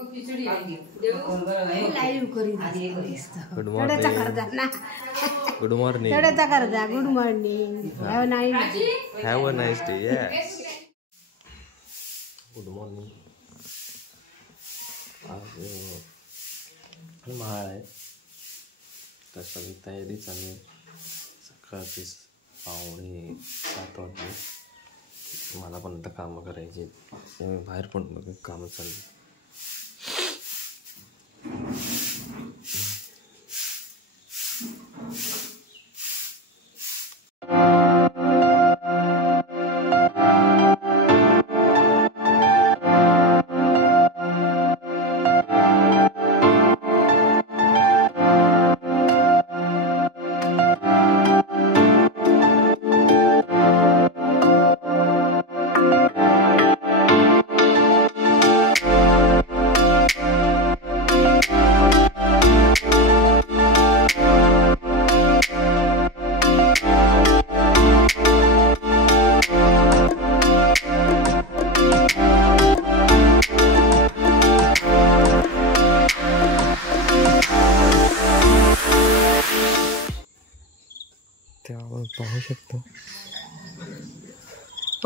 Good morning. Good morning. Good morning. Have a nice day. Good morning. आज महाळ आहे, तर सगळी तयारी चालू आहे. सकाळची 6:45 वाजले. मला पण आता कामं करायची, बाहेर पण कामं चालली. आपण पाहू शकतो.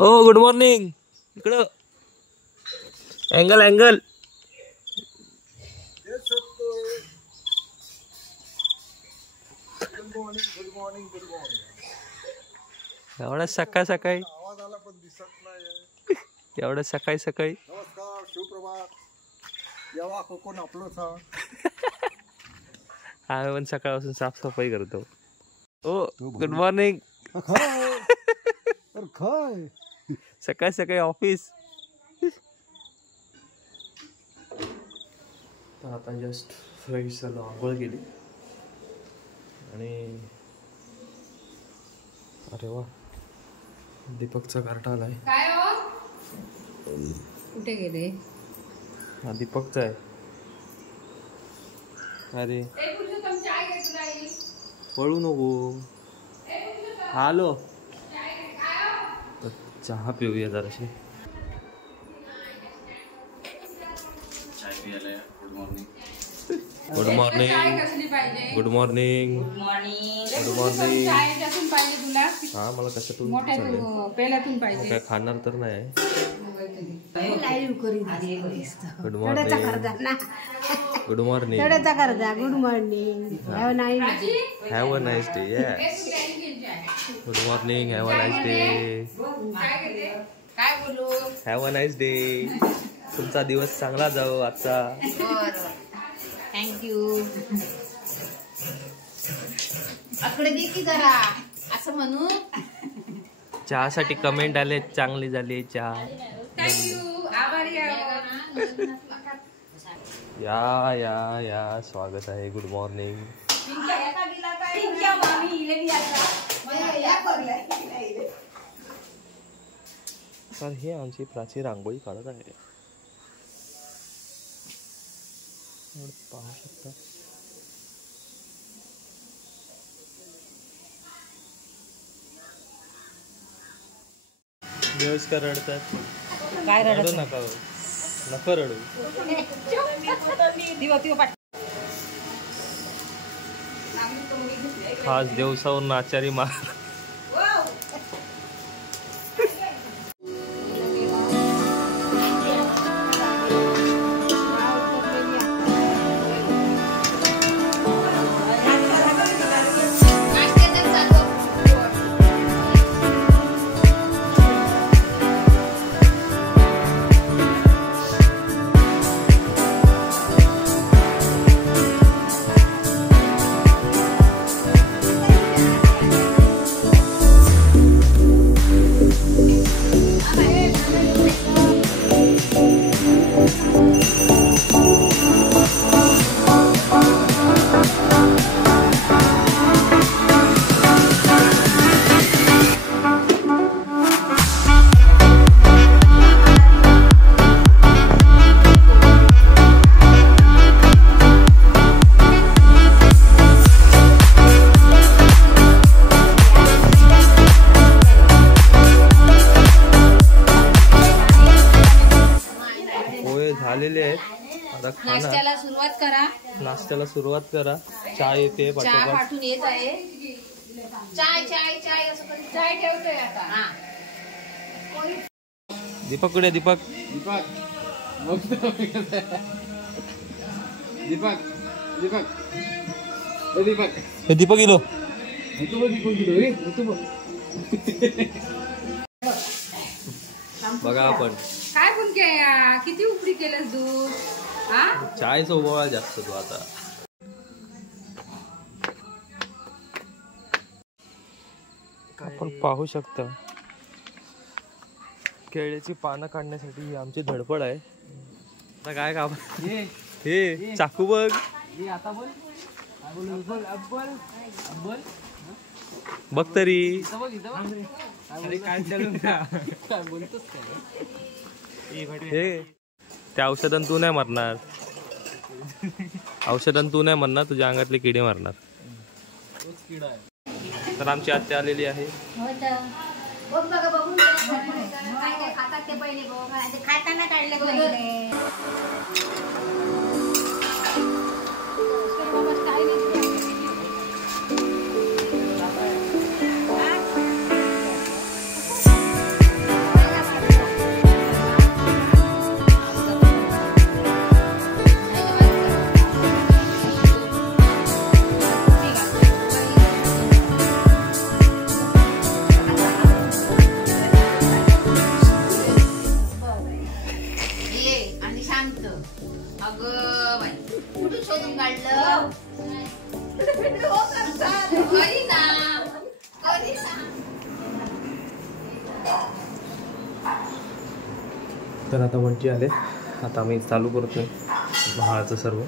ओ गुड मॉर्निंग. इकडं अँगल एवढं सकाळी एवढं सकाळी नमस्कार, सुप्रभात. जेव्हा कोण आपलं आम्ही पण सकाळपासून साफसफाई करतो. ओ गुड मॉर्निंग. सकाळी ऑफिस. तर आता जस्ट फ्रेश झालो, आंघोळ केली आणि अरे वा, दीपकचा कार्ट आलाय. कुठे गेले? हा दीपकचा आहे. अरे पळू नको. आलो. चहा पिऊया जराशी. Good morning. Good morning. हा मला कशातून काय खाणार तर नाही. Good morning. Good morning. Good morning. Have a nice day. Good morning. Have a nice day. Have a nice day. तुमचा दिवस चांगला जाऊ आजचा. थँक्यू. आकडे दे की जरा असं म्हणू. चहासाठी कमेंट आले, चांगली झाली चहा. या स्वागत आहे. Good morning. तर हे आमची प्राची रांगोळी काढत आहे, पाहू शकता. दिवस का रडतात? काय रडू नका, नको रडू. खास दिवसावरून आचारी मार. आता खाना नाश्त्याला सुरुवात करा. नाश्त्याला सुरुवात करा. चाय येते चहा पाठोपाठ. पाठवून येत आहे. चाय चाय चाय असं करून चाय ठेवतोय आता. हा दीपक कुठे? दीपक दीपक दीपक दीपक दीपक हे दीपक गेलो. बघा आपण काय पण काय किती उपडी केलंस तू? हा चायचा उबाळा जास्त तू आता. आपण पाहू शकता केळीची पानं काढण्यासाठी ही आमची धडपड आहे. आता काय काम? हे चाकू बघ. बघ तरी हे त्या औषधान तू नाही मरणार. औषधान तू नाही मरणार, तुझ्या अंगातले किडे मारणार. तर आमची आत्या आलेली आहे. बघ बघा बघून काय काय खातात ते पहिले बघ. खाताना काढले पहिले. अगं बाई कुठून शोधून काढलं? तर आता वंटी आले. आता आम्ही चालू करतोय महाळाचं सर्व.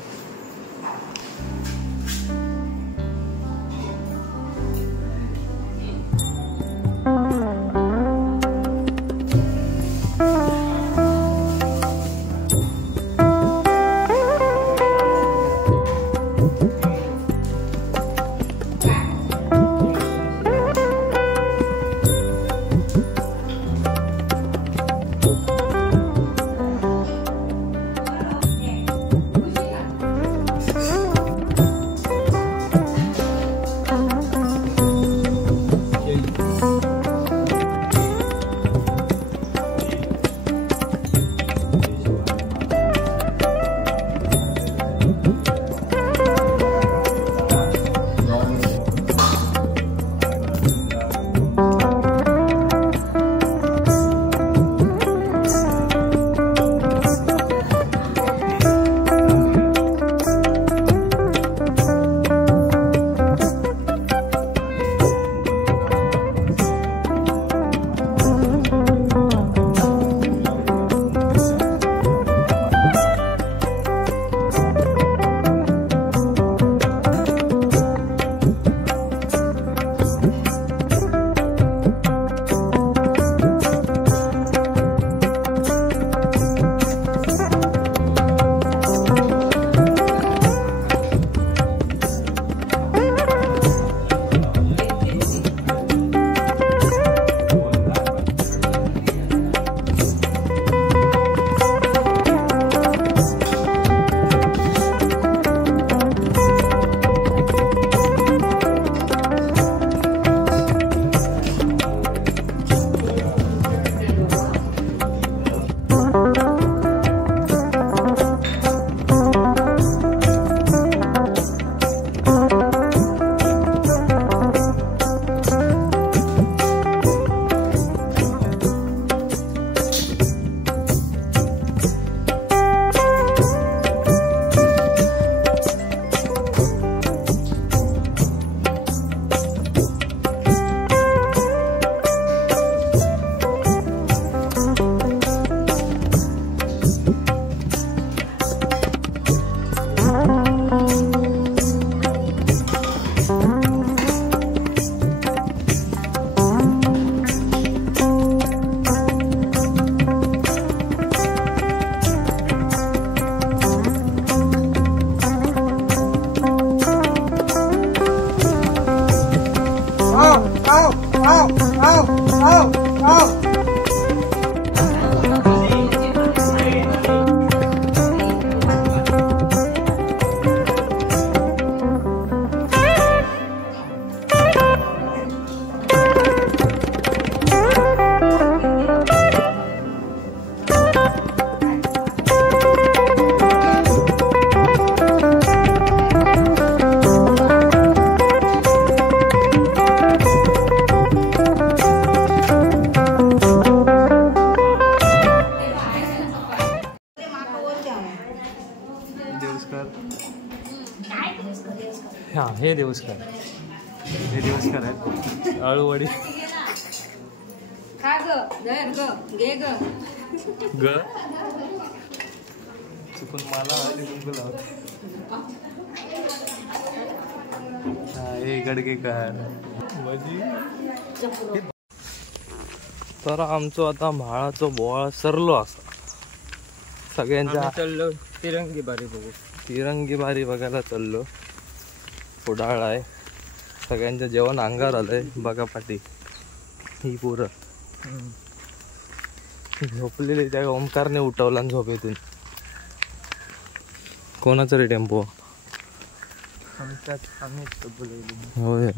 देवस्कर. काय दिवस हां हे देवस्कर, हे देवस्कर आहेत. आळूवडी खा ग धर ग घे ग ग चुकून मला कुंकू लावत. हे गडगेकर म्हणजे. तर आमचं आता म्हाळाचं बोळा सरलो असा. सगळ्यांच्या चाललो तिरंगी बारी बघू. तिरंगी बारी बघायला चाललो. पुढाळ आहे. सगळ्यांचं जेवण अंगावर आलंय. बघा पाठी ही पोरं झोपलेली. त्या ओमकारने उठवला झोपेतून. कोणाचं रे टेम्पो? होय.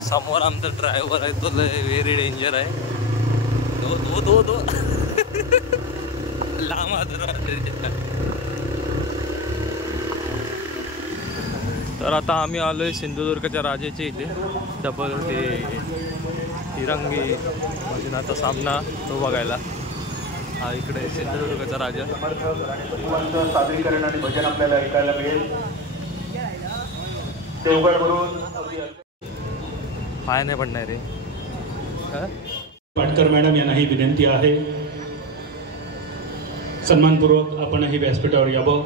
समोर आमचा ड्रायव्हर आहे तो व्हेरी डेंजर आहे. दो लांब. तर आता आम्ही आलोय सिंधुदुर्गच्या राजाच्या इथे. डबल ते तिरंगी मशीनाचा सामना तो बघायला. हा इकडे सिंधुदुर्गचा राजा. सादरीकरण आणि भजन आपल्याला ऐकायला मिळेल. देवगड वरून पाय नाही पडणार रे. पाटकर मॅडम यांनाही विनंती आहे सन्मानपूर्वक आपणही व्यासपीठावर यावं.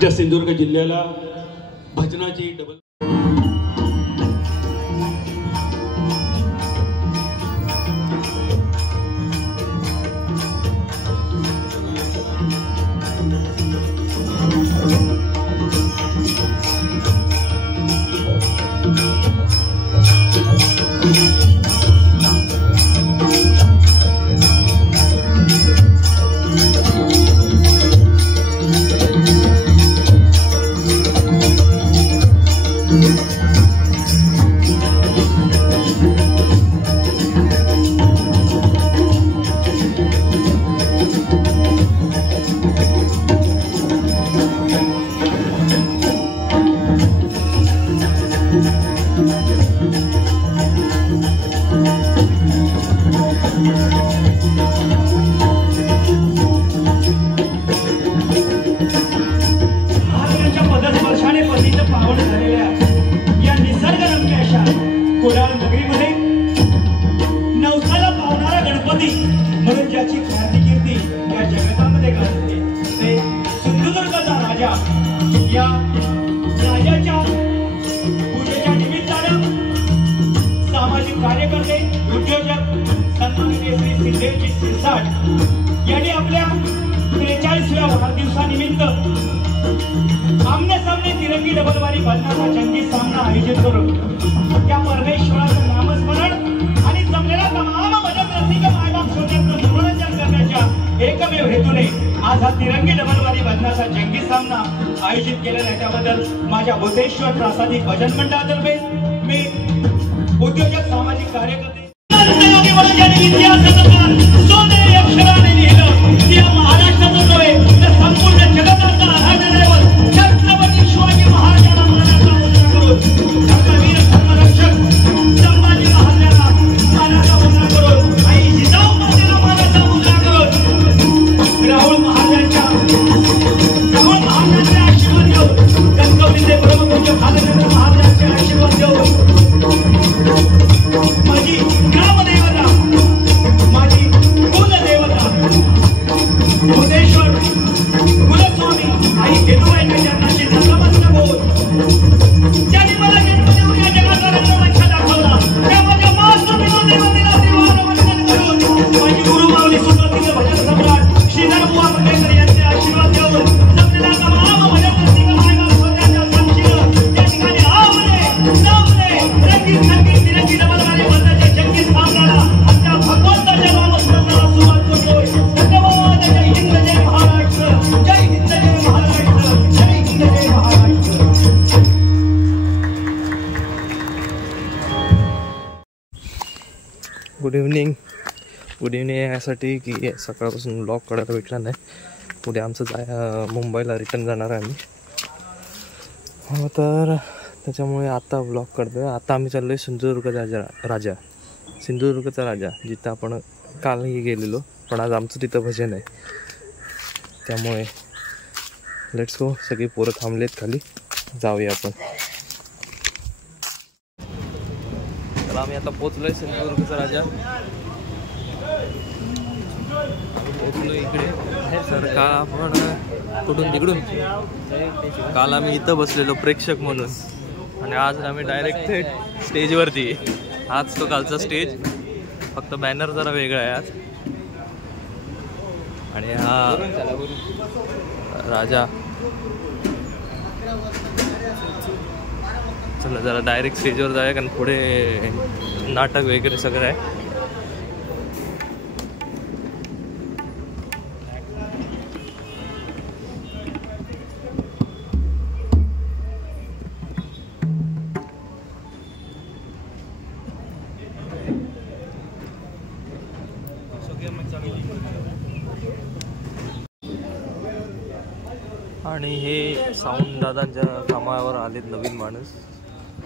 ज्या सिंधुदुर्ग जिल्ह्याला भजनाची डबल यांनी आपल्या 43व्या वाढदिवसानिमित्त आमने सामने तिरंगी डबलवारी भजनाचा जंगी सामना आयोजित करून त्या परमेश्वराचं नामस्मरण आणि जमलेला तमाम भजन रसिक मायबाप श्रोत्यांचं मनोरंजन करण्याच्या एकमेव हेतूने आज हा तिरंगी डबलवारी भजनाचा जंगी सामना आयोजित केलेला आहे. त्याबद्दल माझ्या भूतेश्वर प्रासादिक भजन मंडळातर्फे मी उद्योजक सामाजिक कार्यकर्ते सोनेरी अक्षराने लिहिलं की या महाराष्ट्राचं नव्हे तर संपूर्ण जगताचा आराध्य दैवत छत्रपती शिवाजी महाराजांना मानाचा मुजरा करून धर्मवीर धर्मरक्षक संभाजी महाराजांना मानाचा मुजरा करून आई जिजाऊ मातेला मानाचा मुजरा करून राहुल महाराजांचे आशीर्वाद घेऊन कणकवलीचे ब्रह्मपूज्य भालचंद्र महाराजांचे आशीर्वाद घेऊन माझी ग्रामदेवता माझी कुलदेवता भूतेश्वर कुलस्वामी आई हेतुबाईंच्या चरणाशी नतमस्तक होऊन ज्यांनी मला जन्म देऊन या जगाचा रंगमंच दाखवला त्या माझ्या मातृपितृ देवतेला त्रिवार वंदन करून माझी गुरुमाऊली सुप्रसिद्ध भजन सम्राट श्रीधर बुवा मंडेकर यांचे आशीर्वाद घेऊन जमलेल्या तमाम भजन रसिक मायबाप श्रोत्यांच्या साक्षीनं त्या ठिकाणी आवले जमले रंगीत संगीत तिरंगी डबलवारी भजनाच्या जंगी सामन्याला त्या भगवंताच्या नामस्मरणाला सुरुवात करतोय. धन्यवाद. जय हिंद जय महाराष्ट्र. जय हिंद जय महाराष्ट्र. जय हिंद जय Maharashtra. Good evening. Good evening यासाठी की सकाळपासून ब्लॉग काढायला भेटला नाही. उद्या आमचं मुंबईला रिटर्न जाणार आहे आम्ही. तर त्याच्यामुळे आता ब्लॉग काढतो आहे. आता आम्ही चाललो आहे सिंधुदुर्गचा राजा. सिंधुदुर्गचा राजा जिथं आपण कालही गेलेलो, पण आज आमचं तिथं भजन आहे, त्यामुळे लेट्स गो. सगळी पोरं थांबलेत खाली, जाऊया आपण. तर आम्ही आता पोचलोय सिंधुदुर्गचा राजा, पोचलो इकडे. तर काल आपण कुठून तिकडून काल आम्ही इथं बसलेलो प्रेक्षक म्हणून, आणि आज आम्ही डायरेक्ट थेट स्टेजवरती. आज तो कालचा स्टेज, फक्त बॅनर जरा वेगळा आहे आज. आणि हा राजा. चला जरा डायरेक्ट स्टेजवर जाऊया, कारण पुढे नाटक वगैरे सगळं आहे. आणि हे साऊंड दादांच्या कामावर आलेत नवीन माणूस,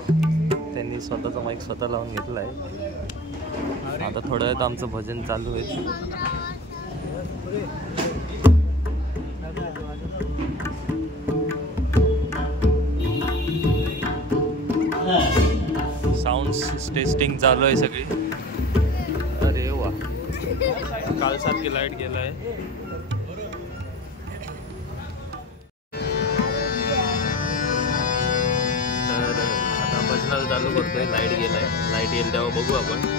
त्यांनी स्वतःचा माईक स्वतः लावून घेतला आहे. आता थोड्या वेळात आमचं भजन चालू आहे. साऊंड टेस्टिंग चालू आहे सगळी. अरे वा, कालसारखी लाईट गेलाय. चालू करतोय, लाईट गेलाय. लाईट येईल तेव्हा बघू आपण.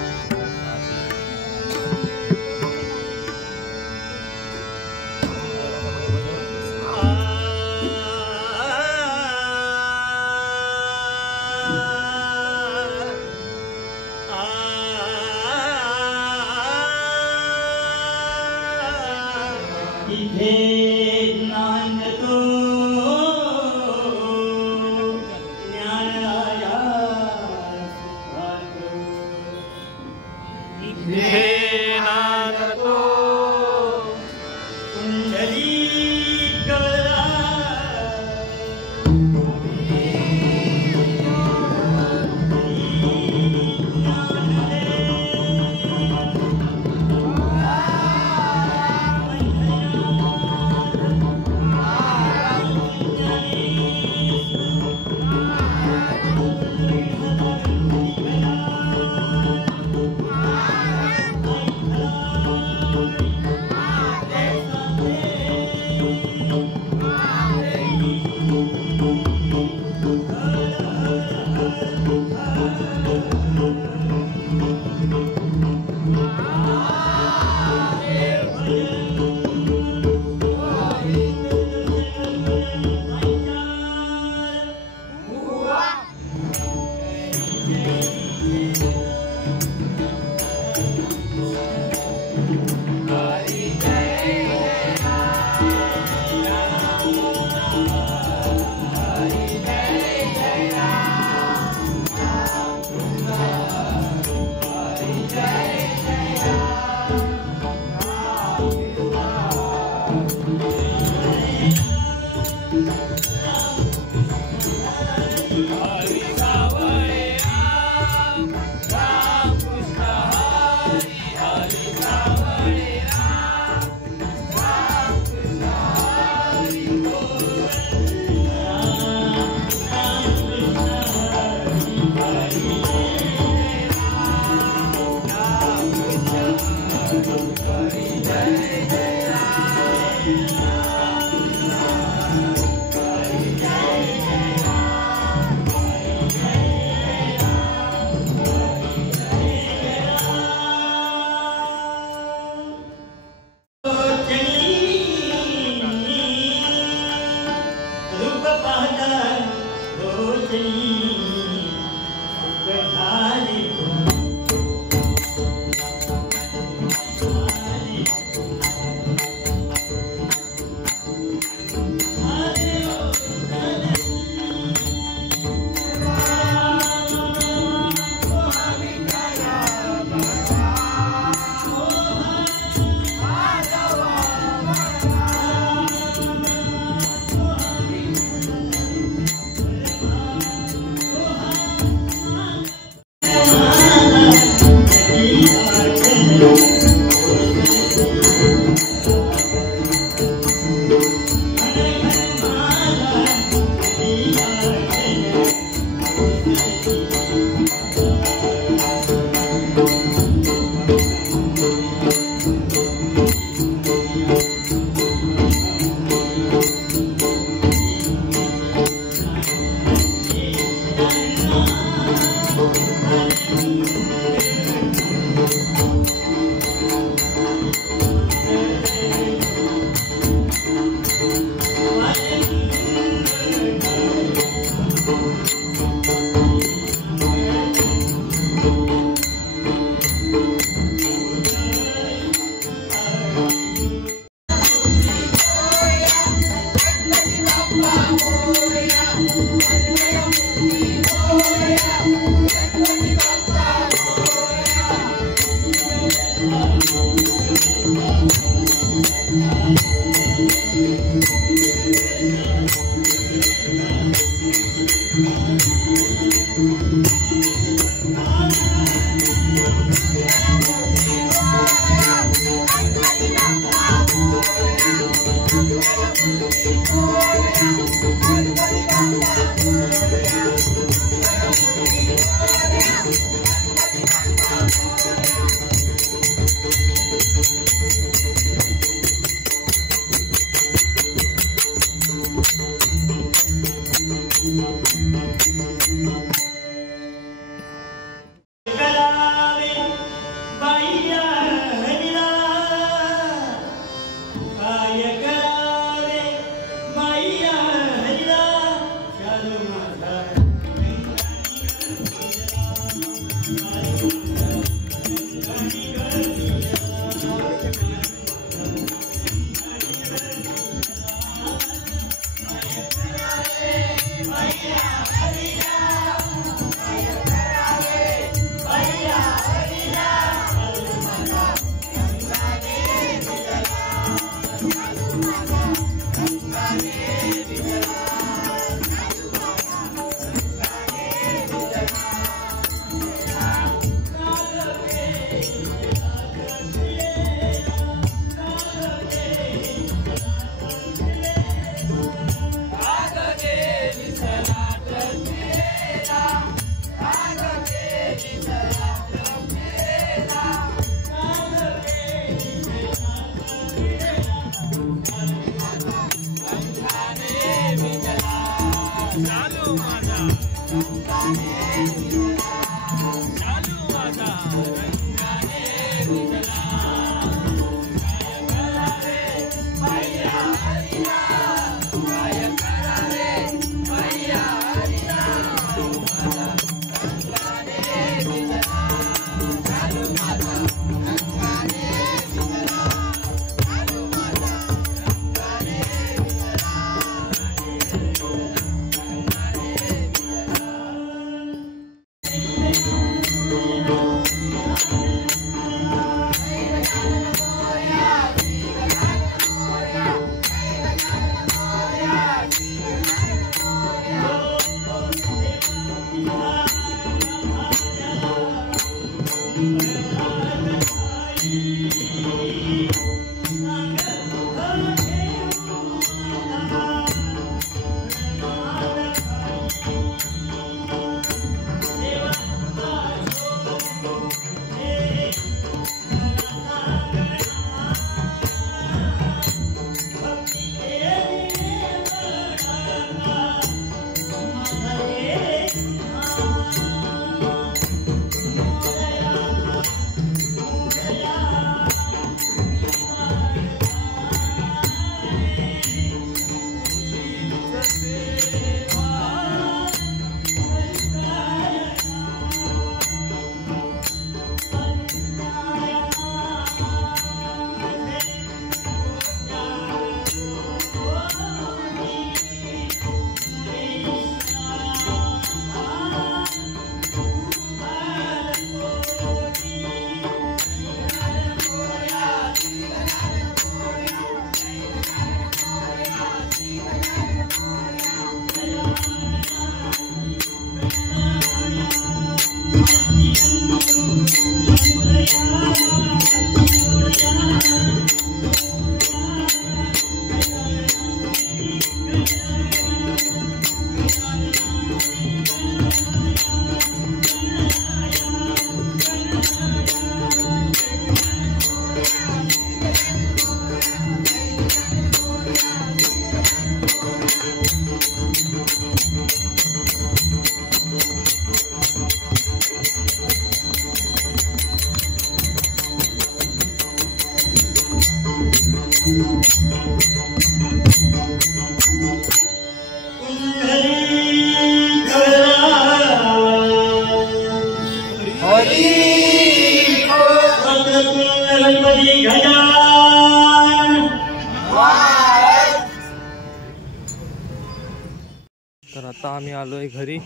तर आता आम्ही आलो आहे घरी.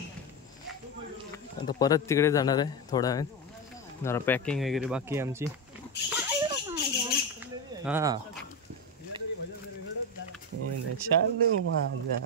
आता परत तिकडे जाणार आहे थोडा वेळ. जरा पॅकिंग वगैरे बाकी आहे आमची. हा शालू माझा